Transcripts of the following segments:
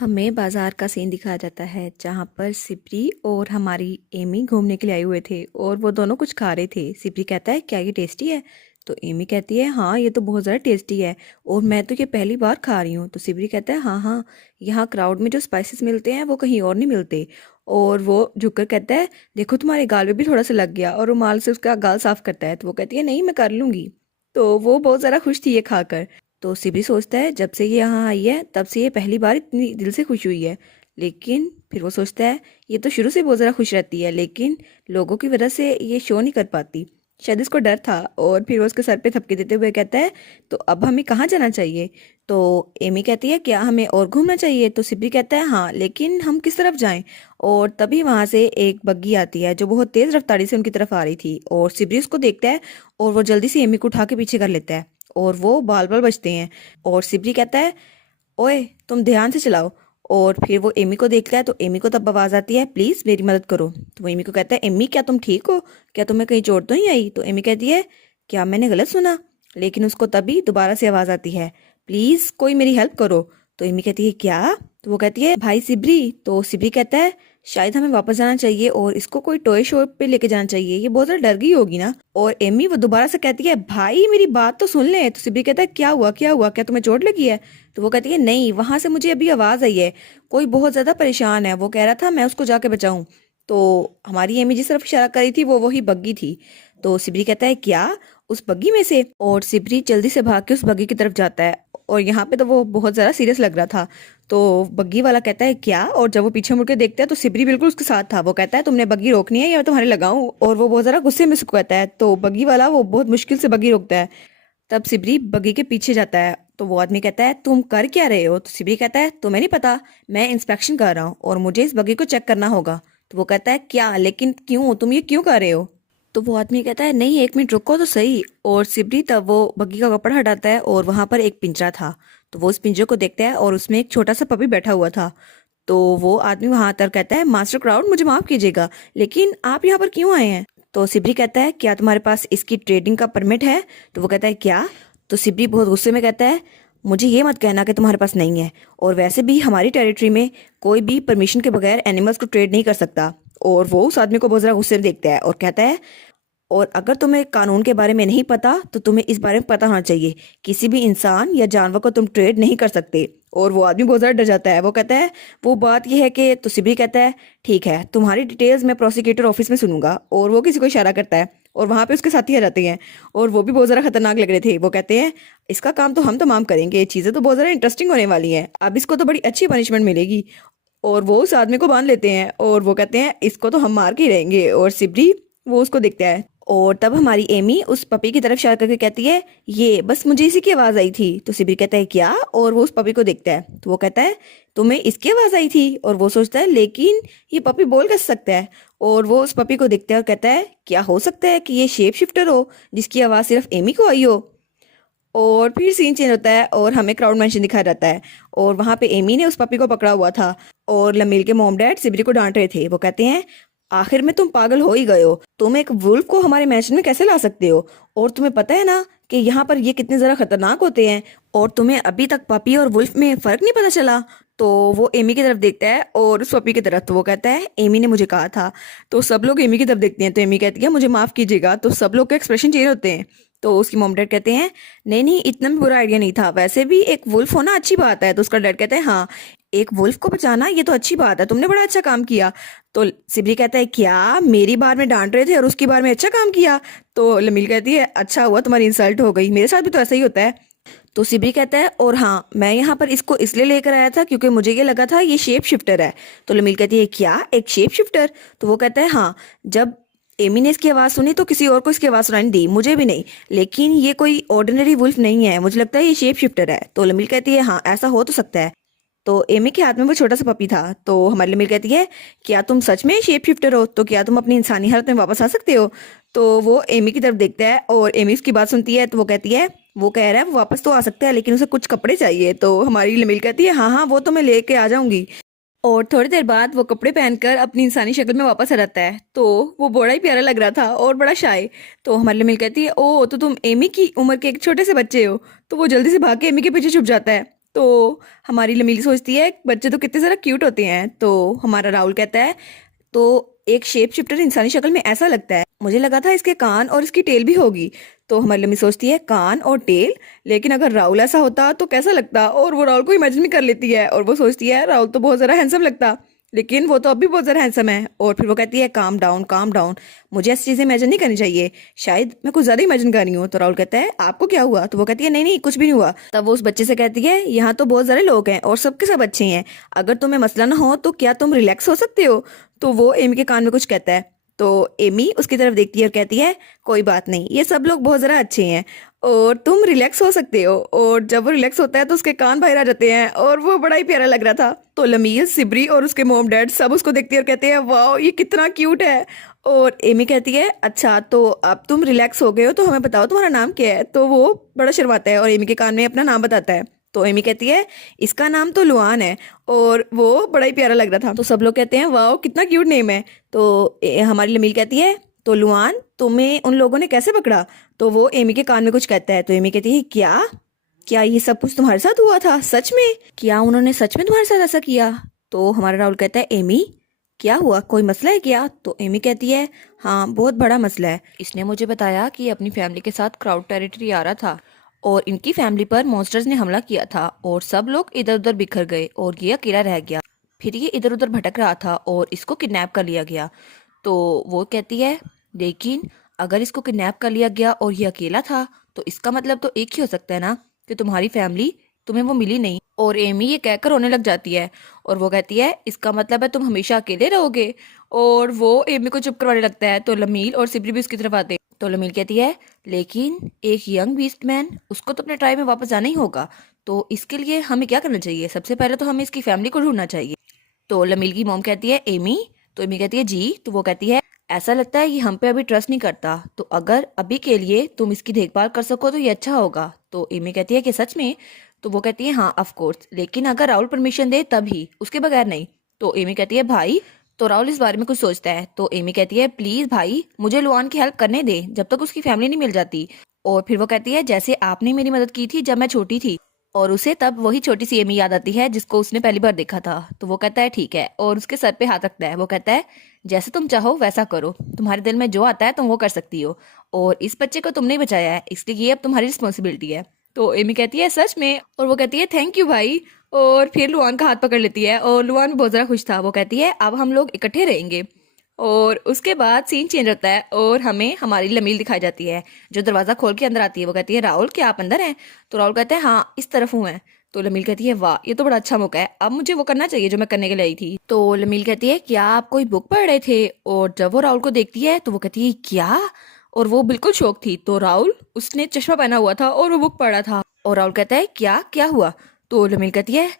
हमें बाजार का सीन दिखाया जाता है जहाँ पर सिपरी और हमारी एमी घूमने के लिए आए हुए थे और वो दोनों कुछ खा रहे थे। सिपरी कहता है क्या ये टेस्टी है? तो एमी कहती है हाँ ये तो बहुत ज़्यादा टेस्टी है और मैं तो ये पहली बार खा रही हूँ। तो सिपरी कहता है हाँ हाँ, यहाँ क्राउड में जो स्पाइसेस मिलते हैं वो कहीं और नहीं मिलते। और वो झुककर कहता है देखो तुम्हारे गाल में भी थोड़ा सा लग गया, और रुमाल से उसका गाल साफ करता है। तो वो कहती है नहीं मैं कर लूँगी। तो वो बहुत ज़्यादा खुश थी ये खाकर। तो सिबी सोचता है जब से ये यहाँ आई है तब से ये पहली बार इतनी दिल से खुश हुई है। लेकिन फिर वो सोचता है ये तो शुरू से बहुत ज़्यादा खुश रहती है, लेकिन लोगों की वजह से ये शो नहीं कर पाती। शायद इसको डर था। और फिर वो उसके सर पे थपकी देते हुए कहता है तो अब हमें कहाँ जाना चाहिए? तो एमी कहती है क्या हमें और घूमना चाहिए? तो सिबी कहता है हाँ, लेकिन हम किस तरफ जाएं? और तभी वहां से एक बग्गी आती है जो बहुत तेज रफ्तारी से उनकी तरफ आ रही थी, और सिबरी उसको देखता है और वो जल्दी से एमी को उठा के पीछे कर लेता है और वो बाल बाल बचते हैं। और सिबरी कहता है ओए तुम ध्यान से चलाओ। और फिर वो एमी को देखता है तो एमी को तब आवाज आती है प्लीज मेरी मदद करो। तो वो एमी को कहता है एमी क्या तुम ठीक हो? क्या तुम्हें कहीं चोट तो नहीं आई? तो एमी कहती है क्या मैंने गलत सुना? लेकिन उसको तभी दोबारा से आवाज आती है प्लीज कोई मेरी हेल्प करो। तो एमी कहती है क्या? तो वो कहती है भाई सिबरी। तो सिबरी कहता है शायद हमें वापस जाना चाहिए और इसको कोई टॉय शॉप पे लेके जाना चाहिए, ये बहुत ज्यादा डर गई होगी ना। और एमी वो दोबारा से कहती है भाई मेरी बात तो सुन ले। तो सिबरी कहता है क्या हुआ क्या हुआ, क्या तुम्हें चोट लगी है? तो वो कहती है नहीं, वहां से मुझे अभी आवाज आई है, कोई बहुत ज्यादा परेशान है, वो कह रहा था मैं उसको जाके बचाऊं। तो हमारी एमी जिस तरफ इशारा करी थी वो वही बग्गी थी। तो सिबरी कहता है क्या उस बग्गी में से? और सिबरी जल्दी से भाग के उस बग्गी की तरफ जाता है। और यहाँ पे तो वो बहुत ज्यादा सीरियस लग रहा था। तो बग्गी वाला कहता है क्या? और जब वो पीछे मुड़ के देखता है तो सिबरी बिल्कुल उसके साथ था। वो कहता है तुमने बग्गी रोकनी है या मैं तुम्हारे लगाऊं? और वो बहुत ज्यादा गुस्से में उसको कहता है। तो बग्गी वाला वो बहुत मुश्किल से बग्गी रोकता है। तब सिबरी बग्गी के पीछे जाता है। तो वो आदमी कहता है तुम कर क्या रहे हो? तो सिबरी कहता है तुम्हें नहीं पता, मैं इंस्पेक्शन कर रहा हूँ और मुझे इस बग्गी को चेक करना होगा। तो वो कहता है क्या, लेकिन क्यों, तुम ये क्यों कर रहे हो? तो वो आदमी कहता है नहीं एक मिनट रुको तो सही। और सिबरी तब वो बग्गी का कपड़ा हटाता है और वहां पर एक पिंजरा था। तो वो उस पिंजरे को देखता है और उसमें एक छोटा सा पपी बैठा हुआ था। तो वो आदमी वहां आकर कहता है मास्टर क्राउड मुझे माफ कीजिएगा, लेकिन आप यहाँ पर क्यों आए हैं? तो सिबरी कहता है क्या तुम्हारे पास इसकी ट्रेडिंग का परमिट है? तो वो कहता है क्या? तो सिबरी बहुत गुस्से में कहता है मुझे ये मत कहना कि तुम्हारे पास नहीं है, और वैसे भी हमारी टेरिटरी में कोई भी परमिशन के बगैर एनिमल्स को ट्रेड नहीं कर सकता। और वो उस आदमी को बहुत ज़्यादा गुस्से में देखता है और कहता है और अगर तुम्हें कानून के बारे में नहीं पता तो तुम्हें इस बारे में पता होना चाहिए, किसी भी इंसान या जानवर को तुम ट्रेड नहीं कर सकते। और वो आदमी बहुत ज़्यादा डर जाता है। वो कहता है वो बात यह है कि, तो सिबरी कहता है ठीक है तुम्हारी डिटेल्स मैं प्रोसिक्यूटर ऑफिस में सुनूंगा। और वो किसी को इशारा करता है और वहां पे उसके साथी आ जाते हैं और वो भी बहुत ज़्यादा खतरनाक लग रहे थे। वो कहते हैं इसका काम तो हम तमाम करेंगे, ये चीज़ें तो बहुत ज़्यादा इंटरेस्टिंग होने वाली हैं, अब इसको तो बड़ी अच्छी पनिशमेंट मिलेगी। और वो उस आदमी को बांध लेते हैं और वो कहते हैं इसको तो हम मार के ही रहेंगे। और सिबरी वो उसको देखता है। और तब हमारी एमी उस पपी की तरफ इशारा करके कहती है ये बस मुझे इसी की आवाज आई थी। तो सिबरी कहता है क्या? और वो उस पपी को देखता है तो वो कहता है तुम्हें इसकी आवाज आई थी? और वो सोचता है लेकिन ये पपी बोल कैसे सकता है? और वो उस पपी को देखता है और कहता है क्या हो सकता है कि ये शेप शिफ्टर हो जिसकी आवाज सिर्फ एमी को आई हो? और फिर सीन चेंज होता है और हमें क्राउड मेंशन दिखाया जाता है और वहां पे एमी ने उस पपी को पकड़ा हुआ था। और लमील के मॉम डैड सिबरी को डांट रहे थे। वो कहते हैं आखिर में तुम पागल हो ही गए हो, तुम एक वुल्फ को हमारे मैंशन में कैसे ला सकते हो? और तुम्हें पता है ना कि यहाँ पर ये कितने जरा खतरनाक होते हैं, और तुम्हें अभी तक पपी और वुल्फ में फर्क नहीं पता चला? तो वो एमी की तरफ देखता है और उस पपी की तरफ। तो वो कहता है एमी ने मुझे कहा था। तो सब लोग एमी की तरफ देखते हैं। तो एमी कहती है मुझे माफ कीजिएगा। तो सब लोग के एक्सप्रेशन चेंज होते हैं। तो उसकी मॉम डैड कहते हैं नहीं नहीं इतना भी बुरा आइडिया नहीं था, वैसे भी एक वुल्फ होना अच्छी बात है। तो उसका डैड कहता है हाँ, एक वुल्फ को बचाना ये तो अच्छी बात है, तुमने बड़ा अच्छा काम किया। तो सिबरी कहता है क्या मेरी बार में डांट रहे थे और उसकी बार में अच्छा काम किया? तो लमील कहती है अच्छा हुआ तुम्हारी इंसल्ट हो गई, मेरे साथ भी तो ऐसा ही होता है। तो सिबरी कहता है और हाँ मैं यहाँ पर इसको इसलिए लेकर आया था क्योंकि मुझे ये लगा था ये शेप शिफ्टर है। तो लमील कहती है क्या एक शेप शिफ्टर? तो वो कहता है हाँ, जब एमी ने इसकी आवाज़ सुनी तो किसी और को इसकी आवाज़ सुनाई नहीं दी, मुझे भी नहीं, लेकिन ये कोई ऑर्डिनरी वुल्फ नहीं है, मुझे लगता है ये शेप शिफ्टर है। तो लमील कहती है हाँ ऐसा हो तो सकता है। तो एमी के हाथ में वो छोटा सा पपी था। तो हमारी लमील कहती है क्या तुम सच में शेप शिफ्टर हो? तो क्या तुम अपनी इंसानी हालत में वापस आ सकते हो? तो वो एमी की तरफ देखता है और एमी उसकी बात सुनती है। तो वो कहती है वो कह रहा है वो वापस तो आ सकता है लेकिन उसे कुछ कपड़े चाहिए। तो हमारी लमील कहती है हाँ हाँ वो तो मैं लेके आ जाऊंगी। और थोड़ी देर बाद वो कपड़े पहनकर अपनी इंसानी शक्ल में वापस आ जाता है। तो वो बड़ा ही प्यारा लग रहा था और बड़ा शाय। तो हमारी मिल कहती है ओ तो तुम एमी की उम्र के एक छोटे से बच्चे हो। तो वो जल्दी से भाग के एमी के पीछे छुप जाता है। तो हमारी लमीली सोचती है बच्चे तो कितने ज़रा क्यूट होते हैं। तो हमारा राहुल कहता है तो एक शेप शिफ्टर इंसानी शक्ल में ऐसा लगता है, मुझे लगा था इसके कान और इसकी टेल भी होगी। तो हमारी लम्मी सोचती है कान और टेल, लेकिन अगर राहुल ऐसा होता तो कैसा लगता, और वो राहुल को इमेजिन भी कर लेती है और वो सोचती है राहुल तो बहुत ज़रा हैंडसम लगता, लेकिन वो तो अब भी बहुत ज़रा हैंडसम है। और फिर वो कहती है काम डाउन काम डाउन, मुझे ऐसी चीज़ें इमेजिन नहीं करनी चाहिए, शायद मैं कुछ ज़्यादा इमेजिन कर रही हूँ। तो राहुल कहता है आपको क्या हुआ? तो वो कहती है नहीं नहीं कुछ भी नहीं हुआ। तब वो उस बच्चे से कहती है यहाँ तो बहुत सारे लोग हैं और सबके सब अच्छे हैं, अगर तुम्हें मसला ना हो तो क्या तुम रिलैक्स हो सकते हो? तो वो एमी के कान में कुछ कहता है। तो एमी उसकी तरफ देखती है और कहती है कोई बात नहीं, ये सब लोग बहुत ज़रा अच्छे हैं और तुम रिलैक्स हो सकते हो। और जब वो रिलैक्स होता है तो उसके कान बाहर आ जाते हैं और वो बड़ा ही प्यारा लग रहा था। तो लमील, सिबरी और उसके मॉम डैड सब उसको देखते हैं और कहते हैं वाह ये कितना क्यूट है। और एमी कहती है अच्छा तो अब तुम रिलैक्स हो गए हो तो हमें बताओ तुम्हारा नाम क्या है? तो वो बड़ा शर्माता है और एमी के कान में अपना नाम बताता है। तो एमी कहती है इसका नाम तो लुआन है, और वो बड़ा ही प्यारा लग रहा था। तो सब लोग कहते हैं वाह कितना क्यूट नेम है। तो हमारी लमील कहती है तो लुआन तुम्हें उन लोगों ने कैसे पकड़ा? तो वो एमी के कान में कुछ कहता है। तो एमी कहती है क्या क्या ये सब कुछ तुम्हारे साथ हुआ था सच में? क्या उन्होंने सच में तुम्हारे साथ ऐसा किया? तो हमारा राहुल कहता है एमी क्या हुआ, कोई मसला है क्या? तो एमी कहती है हाँ बहुत बड़ा मसला है, इसने मुझे बताया कि ये अपनी फैमिली के साथ क्राउड टेरिटरी आ रहा था और इनकी फैमिली पर मॉन्स्टर्स ने हमला किया था और सब लोग इधर उधर बिखर गए और ये अकेला रह गया। फिर ये इधर उधर भटक रहा था और इसको किडनैप कर लिया गया। तो वो कहती है लेकिन अगर इसको किडनैप कर लिया गया और ये अकेला था तो इसका मतलब तो एक ही हो सकता है ना कि तुम्हारी फैमिली तुम्हें वो मिली नहीं। और एमी ये कहकर रोने लग जाती है और वो कहती है इसका मतलब है तुम हमेशा अकेले रहोगे। और वो एमी को चुप करवाने लगता है। तो लमील और सिबरी भी उसकी तरफ आते हैं। तो लमील कहती है लेकिन एक यंग बीस्ट मैन, उसको तो अपने ट्राइब में वापस जाना ही होगा, तो इसके लिए हमें क्या करना चाहिए? सबसे पहले तो हमें इसकी फैमिली को ढूंढना चाहिए। तो लमील की मॉम कहती है एमी, तो एमी कहती है जी। तो वो कहती है ऐसा लगता है ये हम पे अभी ट्रस्ट नहीं करता, तो अगर अभी के लिए तुम इसकी देखभाल कर सको तो ये अच्छा होगा। तो एमी कहती है कि सच में? तो वो कहती है हाँ ऑफ कोर्स, लेकिन अगर राहुल परमिशन दे तभी, उसके बगैर नहीं। तो एमी कहती है भाई, तो राहुल इस बारे में कुछ सोचता है। तो एमी कहती है प्लीज भाई मुझे लुआन की हेल्प करने दे जब तक उसकी फैमिली नहीं मिल जाती। और फिर वो कहती है जैसे आपने मेरी मदद की थी जब मैं छोटी थी। और उसे तब वही छोटी सी एमी याद आती है जिसको उसने पहली बार देखा था। तो वो कहता है ठीक है और उसके सर पे हाथ रखता है। वो कहता है जैसे तुम चाहो वैसा करो, तुम्हारे दिल में जो आता है तुम वो कर सकती हो, और इस बच्चे को तुमने ही बचाया है इसलिए ये अब तुम्हारी रिस्पॉन्सिबिलिटी है। तो एमी कहती है सच में? और वो कहती है थैंक यू भाई। और फिर लुआन का हाथ पकड़ लेती है और लुआन भी बहुत ज़्यादा खुश था। वो कहती है अब हम लोग इकट्ठे रहेंगे। और उसके बाद सीन चेंज होता है और हमें हमारी लमील दिखाई जाती है जो दरवाज़ा खोल के अंदर आती है। वो कहती है राहुल क्या आप अंदर हैं? तो राहुल कहता है हाँ इस तरफ हूँ मैं। तो लमील कहती है वाह ये तो बड़ा अच्छा मौका है, अब मुझे वो करना चाहिए जो मैं करने के लिए आई थी। तो लमील कहती है क्या आप कोई बुक पढ़ रहे थे? और जब वो राहुल को देखती है तो वो कहती है क्या, और वो बिल्कुल शौक थी। तो राहुल, उसने चश्मा पहना हुआ था और वो बुक पढ़ रहा था। और राहुल कहता है क्या क्या हुआ? तो लमील कहती है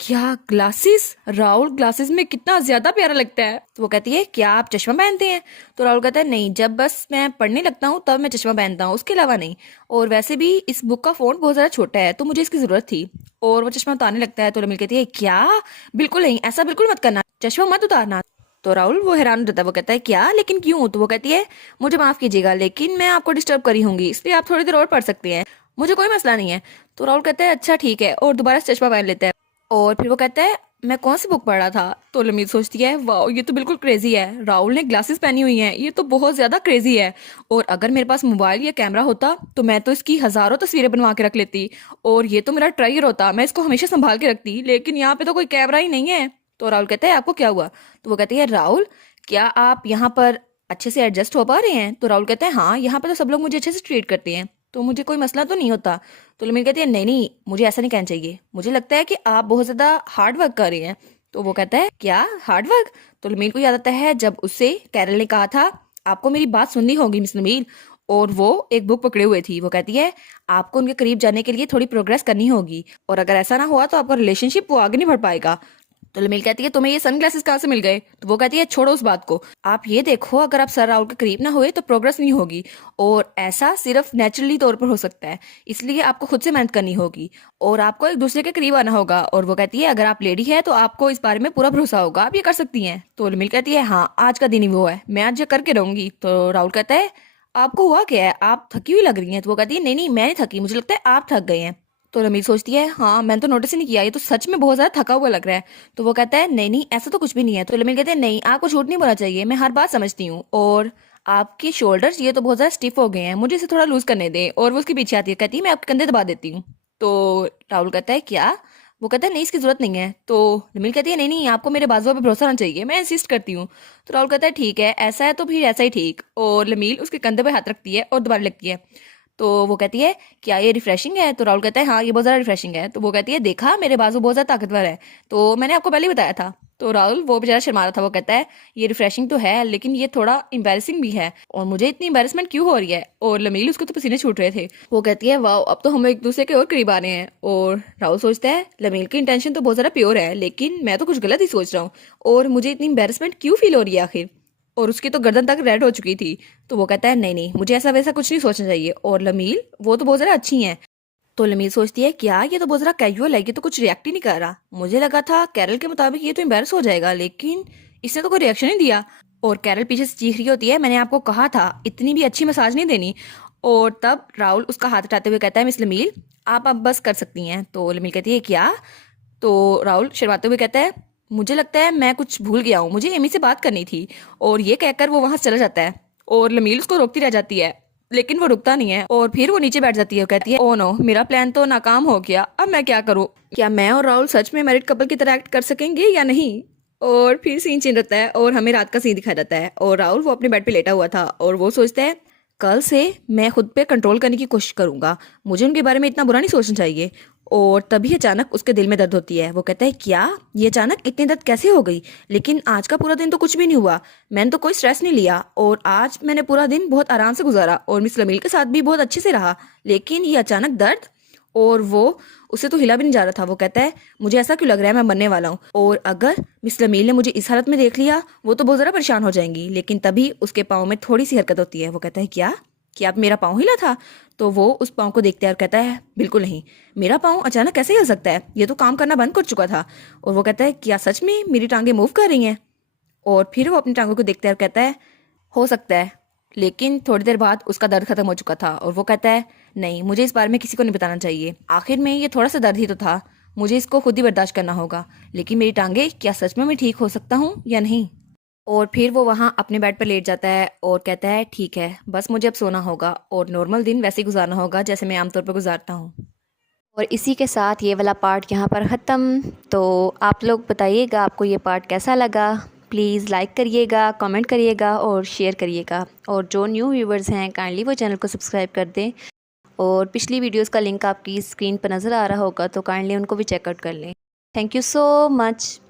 क्या ग्लासेस? राहुल ग्लासेस में कितना ज्यादा प्यारा लगता है। तो वो कहती है क्या आप चश्मा पहनते हैं? तो राहुल कहता है नहीं, जब बस मैं पढ़ने लगता हूँ तब मैं चश्मा पहनता हूँ, उसके अलावा नहीं, और वैसे भी इस बुक का फॉन्ट बहुत ज्यादा छोटा है तो मुझे इसकी जरूरत थी। और वो चश्मा उतारने लगता है। तो रमील कहती है क्या, बिल्कुल नहीं, ऐसा बिल्कुल मत करना, चश्मा मत उतारना। तो राहुल वो हैरान हो जाता है। वो कहता है क्या, लेकिन क्यों? तो वो कहती है मुझे माफ कीजिएगा लेकिन मैं आपको डिस्टर्ब करी होंगी इसलिए आप थोड़ी देर और पढ़ सकते हैं, मुझे कोई मसला नहीं है। तो राहुल कहता है अच्छा ठीक है और दोबारा से चश्मा पहन लेता है। और फिर वो कहता है मैं कौन सी बुक पढ़ रहा था? तो लमीत सोचती है वाह ये तो बिल्कुल क्रेजी है, राहुल ने ग्लासेस पहनी हुई हैं, ये तो बहुत ज्यादा क्रेजी है। और अगर मेरे पास मोबाइल या कैमरा होता तो मैं तो इसकी हजारों तस्वीरें बनवा के रख लेती, और ये तो मेरा ट्रायर होता, मैं इसको हमेशा संभाल के रखती, लेकिन यहाँ पे तो कोई कैमरा ही नहीं है। तो राहुल कहता है आपको क्या हुआ? तो वो कहती है राहुल क्या आप यहाँ पर अच्छे से एडजस्ट हो पा रहे हैं? तो राहुल कहता है हाँ यहाँ पे तो सब लोग मुझे अच्छे से ट्रीट करते हैं तो मुझे कोई मसला तो नहीं होता। तो लमीर कहती है नहीं नहीं मुझे ऐसा नहीं कहना चाहिए, मुझे लगता है कि आप बहुत ज्यादा हार्ड वर्क कर रहे हैं। तो वो कहता है क्या हार्ड वर्क? तो लमीर को याद आता है जब उससे कैरल ने कहा था आपको मेरी बात सुननी होगी मिस नमील, और वो एक बुक पकड़े हुए थी। वो कहती है आपको उनके करीब जाने के लिए थोड़ी प्रोग्रेस करनी होगी, और अगर ऐसा ना हुआ तो आपका रिलेशनशिप वो आगे नहीं बढ़ पाएगा। तो लमील कहती है तुम्हें ये सनग्लासेस कहाँ से मिल गए? तो वो कहती है छोड़ो उस बात को, आप ये देखो अगर आप सर राहुल के करीब ना हुए तो प्रोग्रेस नहीं होगी, और ऐसा सिर्फ नेचुरली तौर पर हो सकता है, इसलिए आपको खुद से मेहनत करनी होगी और आपको एक दूसरे के करीब आना होगा। और वो कहती है अगर आप लेडी है तो आपको इस बारे में पूरा भरोसा होगा, आप ये कर सकती हैं। तो लमील कहती है हाँ आज का दिन ही वो है, मैं आज ये करके रहूंगी। तो राहुल कहता है आपको हुआ क्या है, आप थकी हुई लग रही हैं? तो वो कहती है नहीं नहीं मैं नहीं थकी, मुझे लगता है आप थक गए हैं। तो लमीर सोचती है हाँ मैंने तो नोटिस ही नहीं किया, ये तो सच में बहुत ज्यादा थका हुआ लग रहा है। तो वो कहता है नहीं नहीं ऐसा तो कुछ भी नहीं है। तो लमीर कहते हैं नहीं आपको झूठ नहीं बोलना चाहिए, मैं हर बात समझती हूँ, और आपके शोल्डर्स ये तो बहुत ज्यादा स्टिफ हो गए हैं, मुझे इसे थोड़ा लूज करने दें। और वो उसके पीछे आती है, कहती है मैं आपके कंधे दबा देती हूँ। तो राहुल कहता है क्या? वो कहता है नहीं इसकी जरूरत नहीं है। तो लमीर कहती है नहीं नहीं आपको मेरे बाजुओं पे भरोसा होना चाहिए, मैं इंसिस्ट करती हूँ। तो राहुल कहता है ठीक है ऐसा है तो फिर ऐसा ही ठीक। और लमीर उसके कंधे पे हाथ रखती है और दोबारा लगती है। तो वो कहती है क्या ये रिफ्रेशिंग है? तो राहुल कहता है हाँ ये बहुत ज़्यादा रिफ्रेशिंग है। तो वो कहती है देखा मेरे बाजू बहुत ज़्यादा ताकतवर है, तो मैंने आपको पहले ही बताया था। तो राहुल वो बेचारा शर्मा रहा था, वो कहता है ये रिफ्रेशिंग तो है लेकिन ये थोड़ा एम्बैरेसिंग भी है, और मुझे इतनी एम्बैरेसमेंट क्यों हो रही है? और लमील उसको तो पसीने छूट रहे थे। वो कहती है वाह अब तो हम एक दूसरे के और करीब आ रहे हैं। और राहुल सोचता है लमील की इंटेंशन तो बहुत ज़्यादा प्योर है, लेकिन मैं तो कुछ गलत ही सोच रहा हूँ, और मुझे इतनी एम्बैरेसमेंट क्यों फील हो रही है आखिर? और उसकी तो गर्दन तक रेड हो चुकी थी। तो वो कहता है नहीं नहीं मुझे ऐसा वैसा कुछ नहीं सोचना चाहिए, और लमील वो तो बहुत ज़्यादा अच्छी हैं। तो लमील सोचती है क्या ये तो बहुत ज़्यादा कैजुअल है, ये तो कुछ रिएक्ट ही नहीं कर रहा, मुझे लगा था कैरल के मुताबिक ये तो एम्बैरस हो जाएगा, लेकिन इसने तो कोई रिएक्शन नहीं दिया। और कैरल पीछे से चीख रही होती है मैंने आपको कहा था इतनी भी अच्छी मसाज नहीं देनी। और तब राहुल उसका हाथ उठाते हुए कहता है मिस लमील आप अब बस कर सकती हैं। तो लमील कहती है क्या? तो राहुल शर्माते हुए कहता है मुझे लगता है मैं कुछ भूल गया हूँ, मुझे एमी से बात करनी थी। और ये कहकर वो वहां से चला जाता है, और लमील उसको रोकती रह जाती है, लेकिन वो रुकता नहीं है। और फिर वो नीचे बैठ जाती है, कहती है ओ नो मेरा प्लान तो नाकाम हो गया, अब मैं क्या करूँ? क्या मैं और राहुल सच में मैरिड कपल की तरह एक्ट कर सकेंगे या नहीं? और फिर सीन चेंज रहता है और हमें रात का सीन दिखाया जाता है, और राहुल वो अपने बेड पे लेटा हुआ था, और वो सोचता है कल से मैं खुद पे कंट्रोल करने की कोशिश करूंगा, मुझे उनके बारे में इतना बुरा नहीं सोचना चाहिए। और तभी अचानक उसके दिल में दर्द होती है। वो कहता है क्या ये अचानक इतनी दर्द कैसे हो गई? लेकिन आज का पूरा दिन तो कुछ भी नहीं हुआ, मैंने तो कोई स्ट्रेस नहीं लिया, और आज मैंने पूरा दिन बहुत आराम से गुजारा और मिस लमील के साथ भी बहुत अच्छे से रहा, लेकिन ये अचानक दर्द। और वो उसे तो हिला भी नहीं जा रहा था। वो कहता है मुझे ऐसा क्यों लग रहा है मैं मरने वाला हूँ, और अगर मिस लमील ने मुझे इस हालत में देख लिया वो तो बहुत ज़्यादा परेशान हो जाएंगी। लेकिन तभी उसके पाँव में थोड़ी सी हरकत होती है। वो कहता है क्या कि आप मेरा पाँव हिला था? तो वो उस पाँव को देखता है और कहता है बिल्कुल नहीं, मेरा पाँव अचानक कैसे हिल सकता है, ये तो काम करना बंद कर चुका था। और वो कहता है क्या सच में मेरी टांगें मूव कर रही हैं? और फिर वो अपनी टांगों को देखता है और कहता है हो सकता है। लेकिन थोड़ी देर बाद उसका दर्द खत्म हो चुका था, और वो कहता है नहीं मुझे इस बारे में किसी को नहीं बताना चाहिए, आखिर में ये थोड़ा सा दर्द ही तो था, मुझे इसको खुद ही बर्दाश्त करना होगा। लेकिन मेरी टांगे क्या सच में मैं ठीक हो सकता हूँ या नहीं? और फिर वो वहाँ अपने बेड पर लेट जाता है और कहता है ठीक है बस मुझे अब सोना होगा, और नॉर्मल दिन वैसे ही गुजारना होगा जैसे मैं आमतौर पर गुजारता हूँ। और इसी के साथ ये वाला पार्ट यहाँ पर ख़त्म। तो आप लोग बताइएगा आपको ये पार्ट कैसा लगा। प्लीज़ लाइक करिएगा, कमेंट करिएगा और शेयर करिएगा। और जो न्यू व्यूवर्स हैं काइंडली वो चैनल को सब्सक्राइब कर दें। और पिछली वीडियोस का लिंक आपकी स्क्रीन पर नज़र आ रहा होगा, तो काइंडली उनको भी चेकआउट कर लें। Thank you so much.